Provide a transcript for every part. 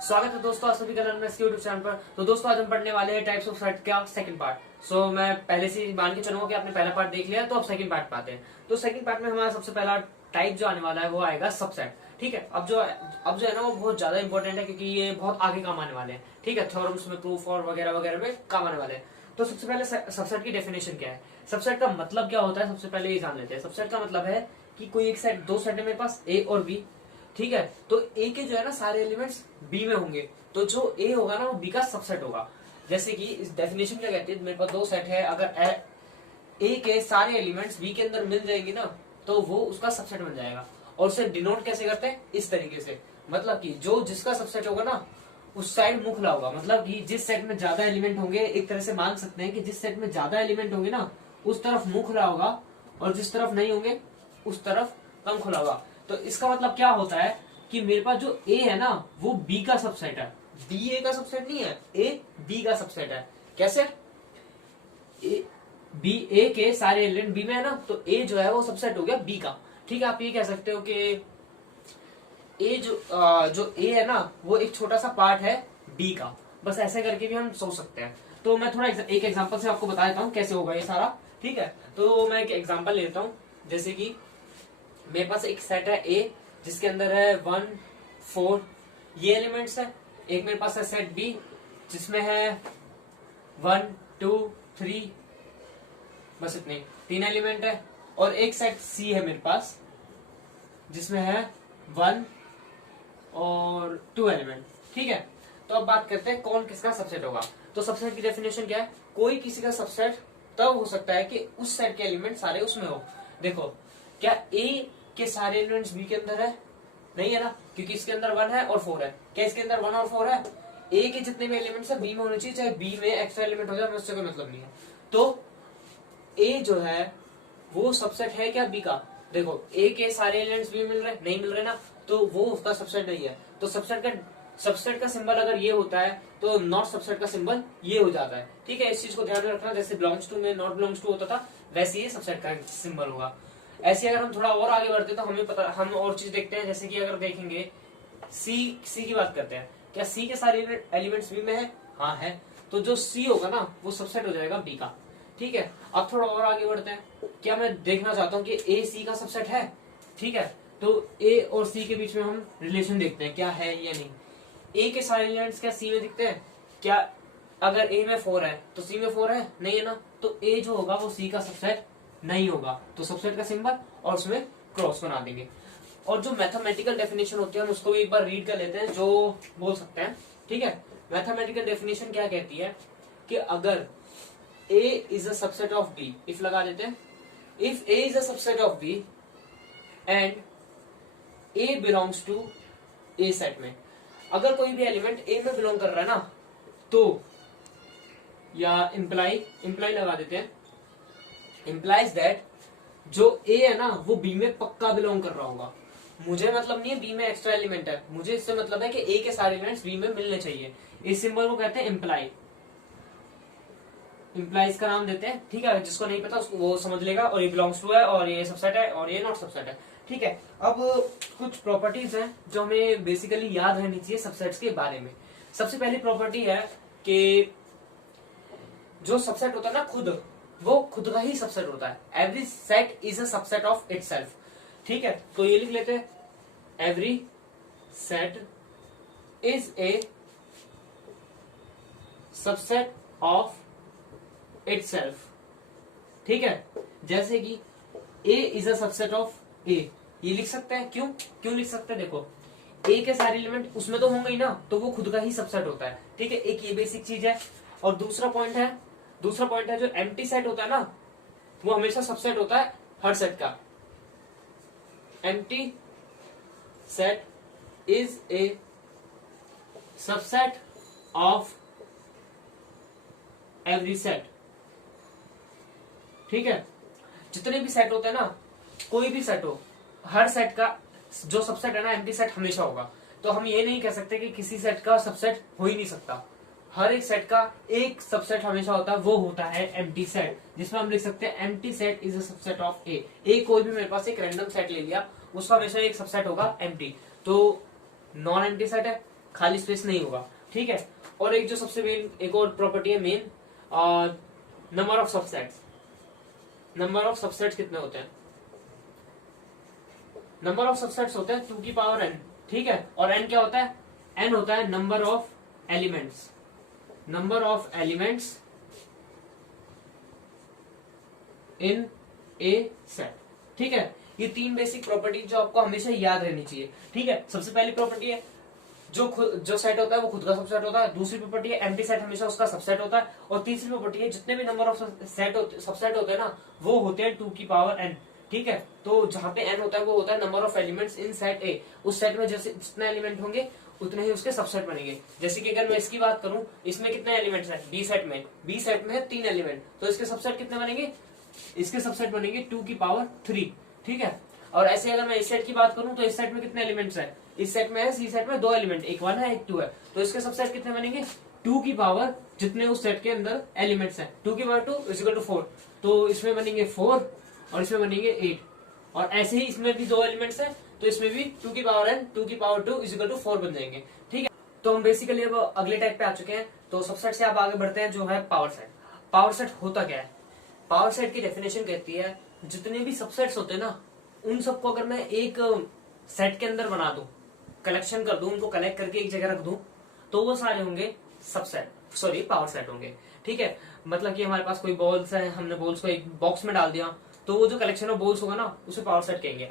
स्वागत है दोस्तों, आप सभी का यूट्यूब चैनल पर। तो दोस्तों आज हम पढ़ने वाले हैं टाइप्स ऑफ सेट का सेकंड पार्ट। मैं पहले से ही मान के चलूंगा कि आपने पहला पार्ट देख लिया, तो अब सेकंड पार्ट पाते हैं। तो सेकंड पार्ट में हमारा सबसे पहला टाइप जो आने वाला है वो आएगा सबसेट। ठीक है, अब जो है ना वो बहुत ज्यादा इंपॉर्टेंट है, क्योंकि ये बहुत आगे काम आने वाले हैं। ठीक है, थ्योरम्स में, प्रूफ और वगैरह वगैरह में काम आने वाले हैं। तो सबसे पहले सबसेट की डेफिनेशन क्या है, सबसेट का मतलब क्या होता है, सबसे पहले ये जान लेते हैं। सबसेट का मतलब है कि कोई एक सेट, दो सेट है मेरे पास, ए और बी। ठीक है, तो ए के जो है ना सारे एलिमेंट्स बी में होंगे, तो जो ए होगा ना वो बी का सबसेट होगा। जैसे कि इस डेफिनेशन क्या कहती है, मेरे पास दो सेट है, अगर ए के सारे एलिमेंट्स बी के अंदर मिल जाएंगे ना तो वो उसका सबसेट बन जाएगा। और उसे डिनोट कैसे करते हैं, इस तरीके से, मतलब कि जो जिसका सबसेट होगा ना उस साइड मुख ला होगा। मतलब कि जिस सेट में ज्यादा एलिमेंट होंगे, एक तरह से मान सकते हैं कि जिस सेट में ज्यादा एलिमेंट होंगे ना उस तरफ मुंह खुला होगा, और जिस तरफ नहीं होंगे उस तरफ कम खुला होगा। तो इसका मतलब क्या होता है कि मेरे पास जो ए है ना वो बी का सबसेट है, बी ए का सबसेट नहीं है, ए बी का सबसेट है। कैसे? बी ए के सारे एलिमेंट बी में है ना, तो ए जो है वो सबसेट हो गया बी का। ठीक है, आप ये कह सकते हो कि ए जो ए है ना वो एक छोटा सा पार्ट है बी का। बस ऐसे करके भी हम सोच सकते हैं। तो मैं थोड़ा एक एग्जांपल से आपको बता देता हूँ कैसे होगा ये सारा। ठीक है, तो मैं एक एग्जांपल लेता हूँ। जैसे कि मेरे पास एक सेट है ए जिसके अंदर है 1 4 ये एलिमेंट्स है। एक मेरे पास है सेट बी जिसमें है 1 2 3, बस इतने तीन एलिमेंट है। और एक सेट सी है मेरे पास जिसमें है 1 और 2 एलिमेंट। ठीक है, तो अब बात करते हैं कौन किसका सबसेट होगा। तो सबसेट की डेफिनेशन क्या है, कोई किसी का सबसेट तब हो सकता है कि उस सेट के एलिमेंट सारे उसमें हो। देखो, क्या ए के सारे एलिमेंट्स बी के अंदर है? नहीं है ना, क्योंकि इसके अंदर 1 है और 4 है। क्या इसके अंदर 1 और 4 है? ए के जितने भी एलिमेंट्स है बी में होने चाहिए, चाहे बी में एक्स्ट्रा एलिमेंट हो जाए, उससे कोई मतलब नहीं है। तो ए जो है वो सबसेट है क्या बी का? देखो, ए के सारे एलिमेंट्स बी मिल रहे, नहीं मिल रहे ना, तो वो उसका सबसेट नहीं है। तो सबसेट का सिंबल अगर ये होता है तो नॉट सबसेट का सिंबल ये हो जाता है। ठीक है, इस चीज को ध्यान में रखना। जैसे बिलोंग्स टू में नॉट बिलोंग्स टू होता था, वैसे ये सबसेट का सिंबल होगा। ऐसे अगर हम थोड़ा और आगे बढ़ते तो हमें पता, हम और चीज देखते हैं। जैसे कि अगर देखेंगे सी की बात करते हैं, क्या सी के सारे एलिमेंट्स बी में है? हाँ है। तो जो सी होगा ना वो सबसेट हो जाएगा बी का। ठीक है, अब थोड़ा और आगे बढ़ते हैं। क्या मैं देखना चाहता हूँ कि ए सी का सबसेट है? ठीक है, तो ए और सी के बीच में हम रिलेशन देखते हैं क्या है या नहीं। ए के सारे एलिमेंट्स क्या सी में दिखते हैं? क्या अगर ए में 4 है तो सी में 4 है? नहीं है ना, तो ए जो होगा वो सी का सबसेट नहीं होगा। तो सबसेट का सिंबल और उसमें क्रॉस बना देंगे। और जो मैथमेटिकल डेफिनेशन होती है हम उसको भी एक बार रीड कर लेते हैं, जो बोल सकते हैं। ठीक है, मैथमेटिकल डेफिनेशन क्या कहती है कि अगर A is a subset of B, if लगा देते हैं, if A is a subset of B and A belongs to A set में, अगर कोई भी एलिमेंट A में बिलोंग कर रहा है ना, तो या इम्प्लाई लगा देते हैं, implies that जो A है ना वो B में पक्का बिलोंग कर रहा होगा। मुझे मतलब नहीं है B में एक्स्ट्रा एलिमेंट है, मुझे इससे मतलब है कि A के सारे एलिमेंट्स B में मिलने चाहिए। इस सिंबल को कहते हैं इम्प्लाई। इम्प्लाइज का नाम देते हैं। ठीक है, जिसको नहीं पता उसको वो समझ लेगा। और ये बिलोंग्स टू है, और ये सबसेट है, और ये नॉट सबसेट है। ठीक है, अब कुछ प्रॉपर्टीज हैं जो हमें बेसिकली याद रहनी चाहिए सबसेट्स के बारे में। सबसे पहली प्रॉपर्टी है कि जो सबसेट होता है ना वो खुद का ही सबसेट होता है। Every set is a subset of itself. ठीक है, तो ये लिख लेते हैं, every set is a subset of itself. ठीक है, जैसे कि A is a subset of A, ये लिख सकते हैं। क्यों लिख सकते हैं? देखो, A के सारे एलिमेंट उसमें तो होंगे ही ना, तो वो खुद का ही सबसेट होता है। ठीक है, एक ये बेसिक चीज है। और दूसरा पॉइंट है जो एम्प्टी सेट होता है ना वो हमेशा सबसेट होता है हर सेट का। Empty set is a subset of every set. ठीक है, जितने भी सेट होते हैं ना, कोई भी सेट हो, हर सेट का जो सबसेट है ना एम्प्टी सेट हमेशा होगा। तो हम ये नहीं कह सकते कि किसी सेट का सबसेट हो ही नहीं सकता। हर एक सेट का एक सबसेट हमेशा होता है, वो होता है एम्प्टी सेट, जिसमें हम लिख सकते हैं empty set is a subset of A. A कोई भी मेरे पास एक रैंडम सेट ले लिया, उसका हमेशा एक सबसेट होगा एम्प्टी। तो नॉन एम्प्टी सेट है, खाली स्पेस नहीं होगा, ठीक है। और एक जो सबसे मेन एक और प्रॉपर्टी है main, number of subsets. Number of subsets कितने होते हैं? नंबर ऑफ सबसेट्स होते हैं 2 की पावर n, ठीक है। और n क्या होता है? n होता है number of elements, number of elements in A set, ठीक है। ये 3 बेसिक प्रॉपर्टी जो आपको हमेशा याद रहनी चाहिए, ठीक है। सबसे पहली प्रॉपर्टी है जो सेट होता है वो खुद का सबसेट होता है। दूसरी प्रॉपर्टी है एम्प्टी सेट हमेशा उसका सबसेट होता है। और तीसरी प्रॉपर्टी है जितने भी नंबर ऑफ सबसेट होते हैं ना वो होते हैं 2 की पावर n, ठीक है। तो जहां पे n होता है वो होता है number of elements in set ए। उस सेट में जैसे जितने एलिमेंट होंगे उतने ही उसके सबसेट बनेंगे। जैसे कि अगर मैं इसकी बात करूं, इसमें कितने एलिमेंट्स हैं? बी सेट में है 3 एलिमेंट, तो इसके सबसेट कितने बनेंगे? इसके सबसेट बनेंगे 2 की पावर 3, ठीक है। और ऐसे अगर मैं इस सेट की बात करूं तो इस सेट में कितने एलिमेंट्स हैं? इस सेट में है, सी सेट में 2 एलिमेंट, एक 1 है एक 2 है, तो इसके सबसेट कितने बनेंगे? 2 की पावर जितने उस सेट के अंदर एलिमेंट्स हैं, 2 की पावर 2 इज इक्वल टू 4, तो इसमें बनेंगे 4 और इसमें बनेंगे 8। और ऐसे ही इसमें भी 2 एलिमेंट्स हैं तो इसमें भी 2 की पावर n 2 की पावर 2 इज इक्वल टू 4 बन जाएंगे, ठीक है। तो हम बेसिकली अब अगले टाइप पे आ चुके हैं। तो सबसेट से आप आगे बढ़ते हैं जो है पावर सेट। पावर सेट होता क्या है? पावर सेट की डेफिनेशन कहती है जितने भी सबसेट्स होते हैं ना उन सबको अगर मैं एक सेट के अंदर बना दूं, कलेक्शन कर दूं, उनको कलेक्ट करके एक जगह रख दूं, तो वो सारे होंगे सबसेट, सॉरी पावर सेट होंगे, ठीक है। मतलब कि हमारे पास कोई बॉल्स है, हमने बॉल्स को एक बॉक्स में डाल दिया तो वो जो कलेक्शन ऑफ बॉल्स होगा ना उसे पावर सेट कहेंगे।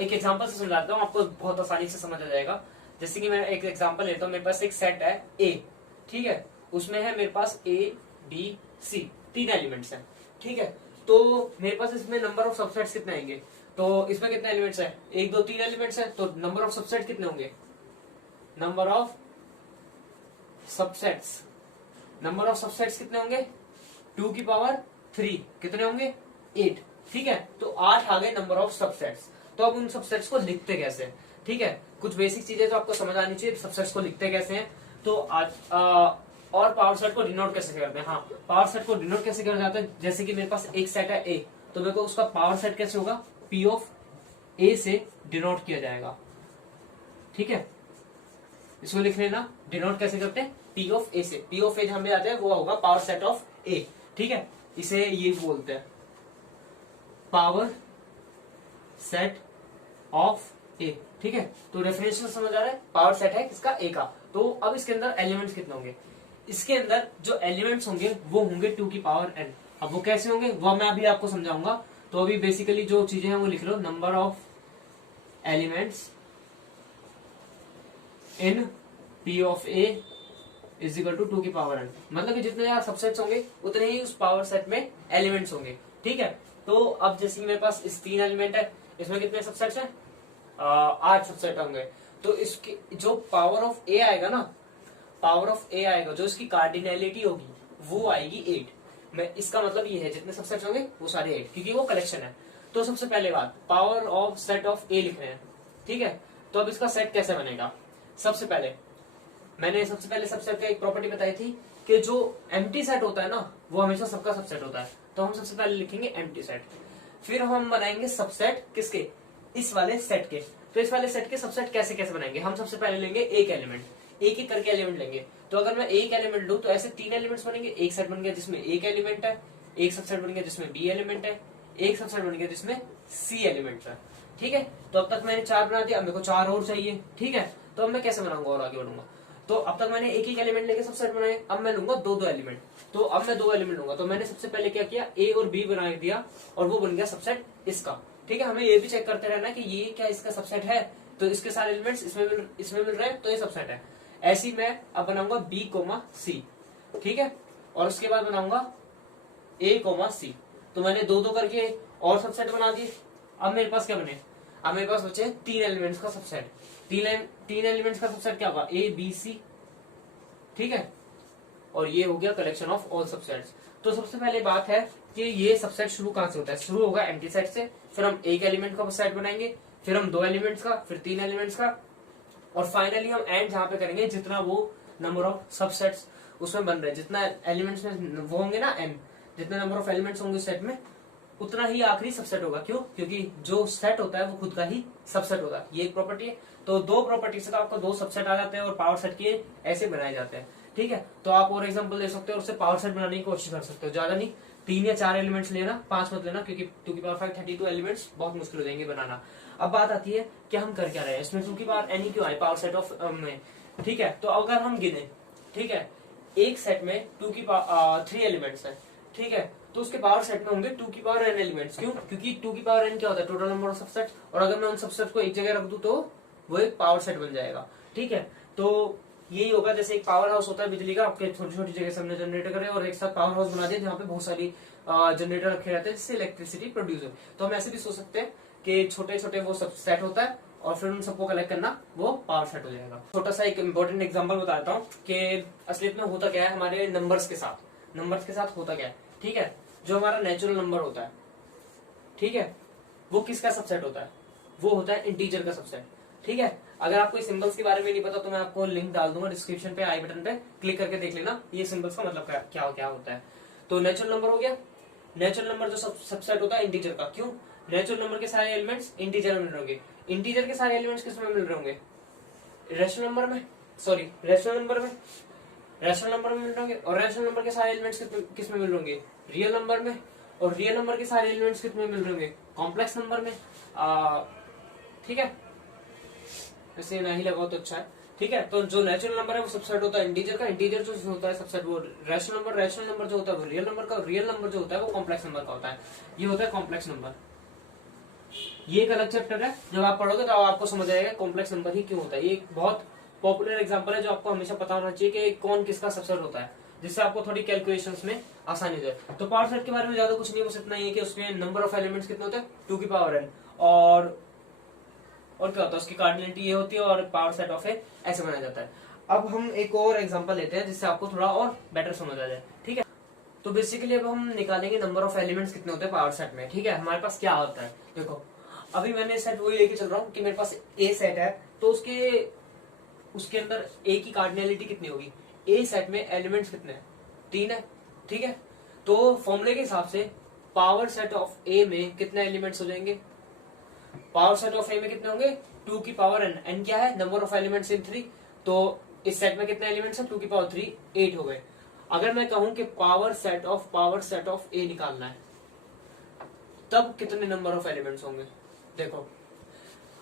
एक एग्जांपल से समझाता हूँ, आपको बहुत आसानी से समझ आ जाएगा। जैसे कि मैं एक एग्जांपल लेता हूँ, मेरे पास एक सेट है ए, ठीक है। उसमें है मेरे पास ए बी सी 3 एलिमेंट्स हैं, ठीक है। तो मेरे पास इसमें नंबर ऑफ सबसेट्स कितने आएंगे? तो इसमें कितने एलिमेंट्स हैं? 1 2 3 एलिमेंट्स हैं, तो नंबर ऑफ सबसेट कितने होंगे? नंबर ऑफ सबसेट्स कितने होंगे? 2 की पावर 3 कितने होंगे? 8, ठीक है। तो 8 आ गए नंबर ऑफ सबसेट्स। तो अब उन सबसेट्स को लिखते कैसे हैं, ठीक है। कुछ बेसिक चीजें तो आपको समझ आनी चाहिए, सबसेट्स को लिखते कैसे हैं। तो आज और पावर सेट को डिनोट कैसे करते हैं? हाँ, पावर सेट को डिनोट कैसे किया जाता है? जैसे कि मेरे पास एक सेट है ए, तो मेरे को उसका पावर सेट कैसे होगा? पी ऑफ ए से डिनोट किया जाएगा, ठीक है। इसको लिख लेना, डिनोट कैसे करते हैं? पी ऑफ ए से। पी ऑफ ए जहां पे आते हैं वो होगा पावर सेट ऑफ ए, ठीक है। इसे ये बोलते हैं पावर सेट ऑफ ए, ठीक है। तो डेफिनेशन समझ आ रहा है? पावर सेट है किसका? ए का। तो अब इसके अंदर एलिमेंट्स कितने होंगे? इसके अंदर जो एलिमेंट्स होंगे वो होंगे 2 की पावर n। अब वो कैसे होंगे वो मैं अभी आपको समझाऊंगा। तो अभी बेसिकली जो चीजें हैं वो लिख लो, number of elements in P of A is equal to 2 की पावर n। मतलब कि जितने ज्यादा सबसेट्स होंगे उतने ही उस पावर सेट में एलिमेंट्स होंगे, ठीक है। तो अब जैसे कि मेरे पास इस 3 एलिमेंट है, इसमें कितने सबसेट्स हैं? 8 सबसेट होंगे। तो इसकी जो पावर ऑफ ए आएगा ना, पावर ऑफ ए आएगा, जो इसकी कार्डिनैलिटी होगी वो आएगी 8 में। इसका मतलब ये है जितने सबसेट्स होंगे वो सारे 8, क्योंकि वो कलेक्शन है। तो सबसे पहले बात, पावर ऑफ सेट ऑफ ए लिख रहे हैं, ठीक है। तो अब इसका सेट कैसे बनेगा? सबसे पहले मैंने सबसेट का एक प्रॉपर्टी बताई थी कि जो एम्प्टी सेट होता है ना वो हमेशा सबका सबसेट होता है। तो हम सबसे पहले लिखेंगे एम्प्टी सेट, फिर हम बनाएंगे सबसेट किसके? इस वाले सेट के। तो इस वाले सेट के सबसेट कैसे कैसे बनाएंगे? हम सबसे पहले लेंगे एक एलिमेंट, एक एक करके एलिमेंट लेंगे। तो अगर मैं एक एलिमेंट लूं तो ऐसे 3 एलिमेंट्स बनेंगे। एक सेट बन गया जिसमें एक एलिमेंट है, एक सबसेट बन गया जिसमें बी एलिमेंट है, एक सबसेट बन गया जिसमें सी एलिमेंट है, ठीक है। तो अब तक मैंने 4 बना दिया, अब मेरे को 4 और चाहिए, ठीक है। तो अब मैं कैसे बनाऊंगा और आगे बढ़ूंगा? तो अब तक मैंने एक एलिमेंट लेके सबसेट बनाए, अब मैं लूंगा 2 एलिमेंट। तो अब मैं 2 एलिमेंट लूंगा। तो मैंने सबसे पहले क्या किया? ए और बी बना दिया और वो बन गया सबसेट इसका, ठीक है। हमें ये भी चेक करते रहना कि ये क्या इसका सबसेट है, तो इसके सारे एलिमेंट्स इसमें मिल रहे हैं तो ये सबसेट है। ऐसी मैं अब बनाऊंगा बी कोमा सी, ठीक है। और उसके बाद बनाऊंगा ए कोमा सी। तो मैंने 2 करके और सबसेट बना दिए। अब मेरे पास क्या बने? अब मेरे पास बचे 3 एलिमेंट्स का सबसेट। 3 एलिमेंट्स का सबसेट क्या होगा? ए बी सी, ठीक है। और ये हो गया कलेक्शन ऑफ ऑल सबसेट्स। तो सबसे पहले बात है कि ये सबसेट शुरू कहां से होता है? शुरू होगा एम्प्टी सेट से, फिर हम एक एलिमेंट का सेट बनाएंगे, फिर हम 2 एलिमेंट्स का, फिर 3 एलिमेंट्स का, और फाइनली हम एंड जहां पे करेंगे जितना वो नंबर ऑफ सबसेट्स उसमें बन रहे हैं, जितना एलिमेंट्स में वो होंगे ना n, जितने नंबर ऑफ एलिमेंट्स होंगे सेट में उतना ही आखिरी सबसेट होगा। क्यों? क्योंकि जो सेट होता है वो खुद का ही सबसेट होगा। ये एक प्रॉपर्टी है। तो दो प्रॉपर्टी से तो आपको दो सबसेट आ जाते हैं और पावर सेट के ऐसे बनाए जाते हैं। ठीक है, तो आप और एग्जांपल दे सकते हो और उससे पावर सेट बनाने की कोशिश कर सकते हो। ज्यादा नहीं, 3 या 4 एलिमेंट्स लेना, 5 मत लेना, क्योंकि 2 की पावर 5 32 एलिमेंट्स बहुत मुश्किल हो जाएंगे बनाना। अब बात आती है कि हम कर क्या रहे हैं इसमें, 2 की पावर एन क्यों आए पावर सेट ऑफ में। ठीक है, तो अगर हम गिने, ठीक है, एक सेट में 2 की पावर 3 एलिमेंट्स है, ठीक है, तो उसके पावर सेट में होंगे 2 की पावर n एलिमेंट्स। क्यों? क्योंकि 2 की पावर n क्या होता है? Total number of subset. और अगर मैं उन सबसेट को एक जगह रख दूं तो वो एक पावर सेट बन जाएगा। ठीक है, तो यही होगा जैसे एक पावर हाउस होता है बिजली का, आपके छोटी छोटी जगह से हमने जनरेटर करे और एक साथ पावर हाउस बना दिया जहाँ पे बहुत सारी जनरेटर रखे रहते हैं जिससे इलेक्ट्रिसिटी प्रोड्यूस हो। तो हम ऐसे भी सोच सकते हैं कि छोटे छोटे वो सब सेट होता है और फिर उन सबको कलेक्ट करना वो पावर सेट हो जाएगा। छोटा सा एक इंपॉर्टेंट एग्जांपल बताता हूँ कि असलियत में होता क्या है हमारे नंबर्स के साथ। नंबर्स के साथ होता क्या है, ठीक है, जो हमारा नेचुरल नंबर होता है, ठीक है, वो किसका सबसेट होता है? वो होता है इंटीजर का सबसेट। ठीक है, अगर आपको सिंबल्स के बारे में नहीं पता तो मैं आपको लिंक डाल दूंगा डिस्क्रिप्शन पे, आई बटन पे क्लिक करके देख लेना ये सिंबल्स का मतलब क्या क्या होता है। तो नेचुरल नंबर हो गया। नेचुरल नंबर जो सबसेट होता है इंटीजर का। क्यों? नेचुरल नंबर के सारे एलिमेंट्स इंटीजर में मिल रहे होंगे। इंटीजर के सारे एलिमेंट्स किसमें मिल रहे होंगे? रेशनल नंबर में, सॉरी रेशनल नंबर में, रेशनल नंबर में मिल रहे होंगे। और रेशनल नंबर के सारे एलिमेंट्स किसमें मिल रहे होंगे? रियल नंबर में। और रियल नंबर के सारे एलिमेंट्स कितने मिल रहे होंगे? कॉम्प्लेक्स नंबर में। ठीक है, वैसे नहीं लगाओ तो अच्छा है। ठीक है, तो जो नेचुरल नंबर है वो सबसेट होता है इंटीजर का। इंटीजर जो होता है सबसेट वो रेशनल नंबर। रेशनल नंबर जो होता है वो रियल नंबर का। रियल नंबर जो होता है वो कॉम्प्लेक्स नंबर का होता है। ये होता है कॉम्प्लेक्स नंबर। ये एक अलग चैप्टर है, जब आप पढ़ोगे तो आपको समझ आएगा कॉम्प्लेक्स नंबर ही क्यों होता है। ये एक बहुत पॉपुलर एग्जांपल है जो आपको हमेशा पता होना चाहिए कि कौन किसका सबसेट होता है, जिससे आपको थोड़ी कैलकुलेशंस में आसानी हो जाए। तो पावर सेट के बारे में ज्यादा कुछ नहीं, बस इतना ही है कि उसमें नंबर ऑफ एलिमेंट्स कितने होते हैं? 2 की पावर n। और क्या होता है उसकी कार्डिनलिटी ये होती है और पावर सेट ऑफ ए ऐसे बनाया जाता है। अब हम एक और एग्जांपल लेते हैं जिससे आपको थोड़ा और बेटर समझ आ जाए। ठीक है, तो बेसिकली अब हम निकालेंगे नंबर ऑफ एलिमेंट्स कितने होते हैं पावर सेट में। ठीक है, हमारे पास क्या होता है देखो, अभी मैंने सेट वही लेके चल रहा हूँ कि मेरे पास ए सेट है, तो उसके अंदर ए की कार्डिनलिटी कितनी होगी? ए सेट में एलिमेंट्स कितने हैं? 3 है। ठीक है, तो फॉर्मूले के हिसाब से पावर सेट ऑफ ए में कितने एलिमेंट्स हो जाएंगे? पावर सेट ऑफ ए में कितने होंगे? 2 की पावर n। n क्या है? नंबर ऑफ एलिमेंट्स इन 3। तो इस सेट में कितने एलिमेंट्स हैं? 2 की पावर 3, 8 हो गए। अगर मैं कहूं कि पावर सेट ऑफ ए निकालना है, तब कितने नंबर ऑफ एलिमेंट्स होंगे? देखो,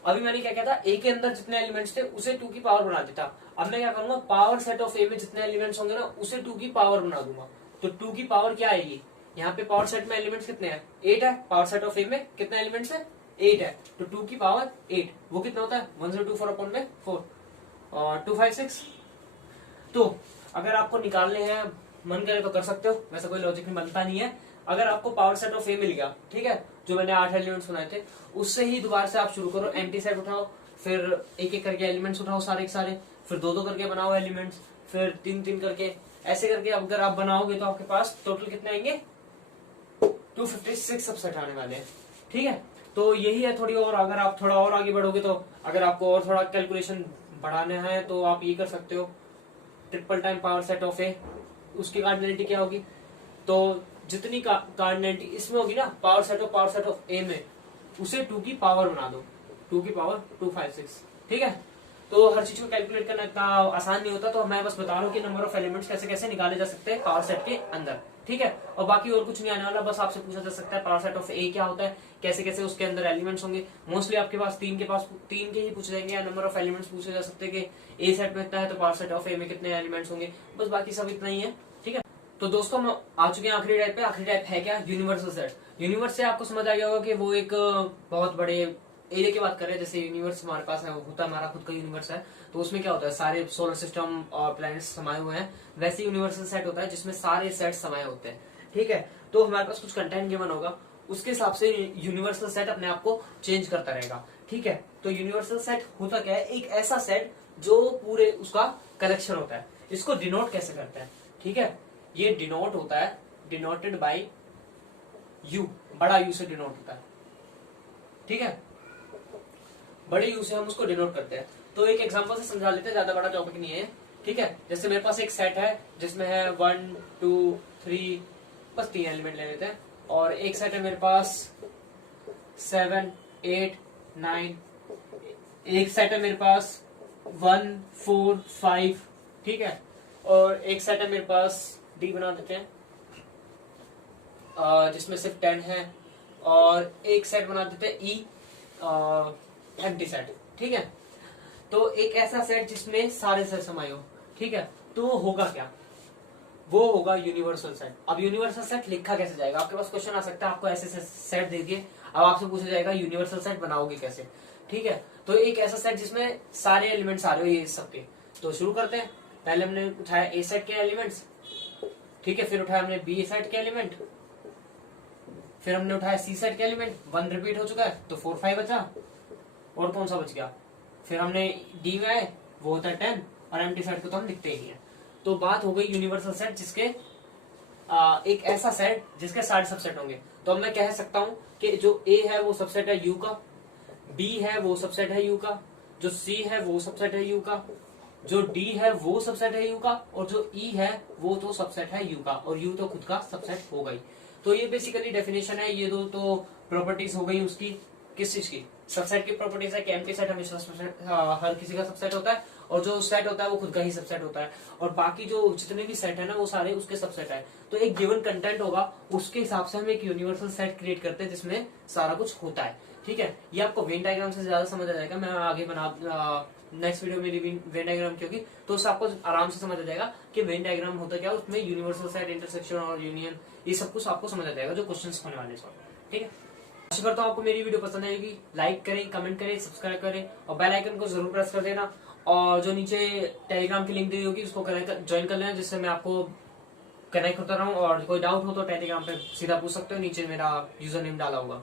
अभी मैंने क्या किया था, ए के अंदर जितने एलिमेंट्स थे उसे 2 की पावर बना देता। अब मैं क्या करूंगा, पावर सेट ऑफ ए में जितने एलिमेंट्स होंगे ना उसे 2 की पावर बना दूंगा। तो 2 की पावर क्या आएगी? यहाँ पे पावर सेट में एलिमेंट्स कितने हैं? 8 है। पावर सेट ऑफ ए में कितने एलिमेंट्स है? 8 है। तो 2 की पावर 8 वो कितना होता है? 1024 अपॉन में 4 और 256। तो अगर आपको निकालने हैं, मन करे तो कर सकते हो, वैसे कोई लॉजिक में बनता नहीं है। अगर आपको पावर सेट ऑफ ए मिल गया, ठीक है, जो मैंने 8 एलिमेंट्स बनाए थे, उससे ही दोबारा से आप शुरू करो। एंटी सेट उठाओ, फिर एक एक करके एलिमेंट्स उठाओ सारे के सारे, फिर 2 2 करके बनाओ एलिमेंट्स, फिर 3 3 करके, ऐसे करके अगर आप बनाओगे तो आपके पास टोटल कितने आएंगे? 256 सबसेट आने वाले हैं। ठीक है, तो यही है थोड़ी और। अगर आप थोड़ा और आगे बढ़ोगे तो अगर आपको और थोड़ा कैलकुलेशन बढ़ाना है तो आप ये कर सकते हो, triple time power set of A, उसकी कार्डिनलिटी क्या होगी? तो जितनी कार्डिनलिटी इसमें होगी ना पावर सेट ऑफ ए में, उसे 2 की पावर बना दो, 2 की पावर 256। ठीक है, तो हर चीज को कैलकुलेट करना इतना आसान नहीं होता, तो मैं बस बता रहा हूँ कि नंबर ऑफ एलिमेंट्स कैसे कैसे निकाले जा सकते हैं पावर सेट के अंदर। ठीक है, और बाकी और कुछ नहीं आने वाला, बस आपसे पूछा जा सकता है पावर सेट ऑफ ए क्या होता है, कैसे कैसे उसके अंदर एलिमेंट्स होंगे। मोस्टली आपके पास 3 के ही पूछ जाएंगे, या नंबर ऑफ एलिमेंट्स पूछे जा सकते हैं कि ए सेट में इतना है तो पावर सेट ऑफ ए में कितने एलिमेंट्स होंगे। बस बाकी सब इतना ही है। ठीक है, तो दोस्तों हम आ चुके हैं आखिरी टाइप पे। आखिरी टाइप है क्या? Universal set. यूनिवर्स से आपको समझ आ गया होगा कि वो एक बहुत बड़े एरिया की बात कर रहे हैं। जैसे यूनिवर्स हमारे पास है, होता है हमारा खुद का यूनिवर्स है, तो उसमें क्या होता है, सारे सोलर सिस्टम और प्लैनेट्स समाये हुए हैं। वैसे यूनिवर्सल सेट होता है जिसमें सारे सेट समाये होते हैं। ठीक है, तो हमारे पास कुछ कंटेंट गिवन होगा, उसके हिसाब से यूनिवर्सल सेट अपने आप को चेंज करता रहेगा। ठीक है, तो यूनिवर्सल सेट होता क्या है? एक ऐसा सेट जो पूरे उसका कलेक्शन होता है। इसको डिनोट कैसे करते हैं? ठीक है, ये डिनोट होता है, डिनोटेड बाय यू, बड़ा यू से डिनोट होता है। ठीक है, बड़े यू से हम उसको डिनोट करते हैं। तो एक एग्जांपल से समझा लेते हैं, ज्यादा बड़ा टॉपिक नहीं है। ठीक है, जैसे मेरे पास एक सेट है जिसमें है 1 2 3, बस 3 एलिमेंट ले लेते हैं, और एक सेट है मेरे पास 7, 8, 9, एक सेट है मेरे पास 1, 4, 5, ठीक है। और एक सेट है मेरे पास डी बना देते हैं जिसमें सिर्फ 10 है, और एक सेट बना देते हैं ई एम्प्टी सेट, ठीक है। तो एक ऐसा सेट जिसमें सारे सेट समाये हो, ठीक है, तो होगा क्या, वो होगा यूनिवर्सल सेट। अब यूनिवर्सल सेट लिखा कैसे जाएगा, आपके पास क्वेश्चन आ सकता है, आपको ऐसे सेट दे दिए, अब आपसे पूछा जाएगा यूनिवर्सल सेट बनाओगे कैसे, ठीक है। तो एक ऐसा सेट जिसमें सारे एलिमेंट्स आ रहे हो ये सबके, तो शुरू करते हैं। पहले हमने उठाया ए सेट के एलिमेंट्स, ठीक है, फिर उठाया हमने बी सेट के एलिमेंट, फिर हमने उठाया सी सेट के एलिमेंट, 1 रिपीट हो चुका है तो 4, 5 बचा, और कौन सा बच गया, फिर हमने डी में आए वो होता है 10, और एम्प्टी सेट को तो हम लिखते ही है। तो बात हो गई यूनिवर्सल सेट जिसके एक ऐसा सेट जिसके सारे सबसेट होंगे। तो अब मैं कह सकता हूं कि जो ए है वो सबसेट है यू का, बी है वो सबसेट है यू का, जो सी है वो सबसेट है यू का, जो डी है वो सबसेट है यू का, और जो ई है वो तो सबसेट है यू का, और यू तो खुद का सबसेट हो गई। तो ये बेसिकली डेफिनेशन है। ये दो तो प्रॉपर्टीज हो गई उसकी, किस चीज की, सबसेट की प्रॉपर्टीज है कि एम्प्टी सेट हमेशा हर किसी का सबसेट होता है, और जो सेट होता है वो खुद का ही सबसेट होता है, और बाकी जो जितने भी सेट है ना वो सारे उसके सबसेट है। तो एक गिवन कंटेंट होगा, उसके हिसाब से हम एक यूनिवर्सल सेट क्रिएट करते हैं जिसमें सारा कुछ होता है, ठीक है। ये आपको वेन डायग्राम से ज्यादा समझ आ जाएगा, मैं आगे बना नेक्स्ट वीडियो में वेन डायग्राम क्योंकि, तो उससे आपको आराम से समझ आ जाएगा कि वेन डायग्राम होता क्या, उसमें यूनिवर्सल सेट, इंटरसेक्शन और यूनियन, ये सब कुछ आपको समझ आ जाएगा जो क्वेश्चंस होने वाले हैं, ठीक है। आशा करता हूँ आपको मेरी वीडियो पसंद आएगी। लाइक करें, कमेंट करें, सब्सक्राइब करें, और बेल आइकन को जरूर प्रेस कर देना, और जो नीचे टेलीग्राम की लिंक दी होगी उसको ज्वाइन कर लेना, जिससे मैं आपको कनेक्ट होता रहूं, और कोई डाउट हो तो टेलीग्राम पे सीधा पूछ सकते हो, नीचे मेरा यूजर नेम डाला होगा।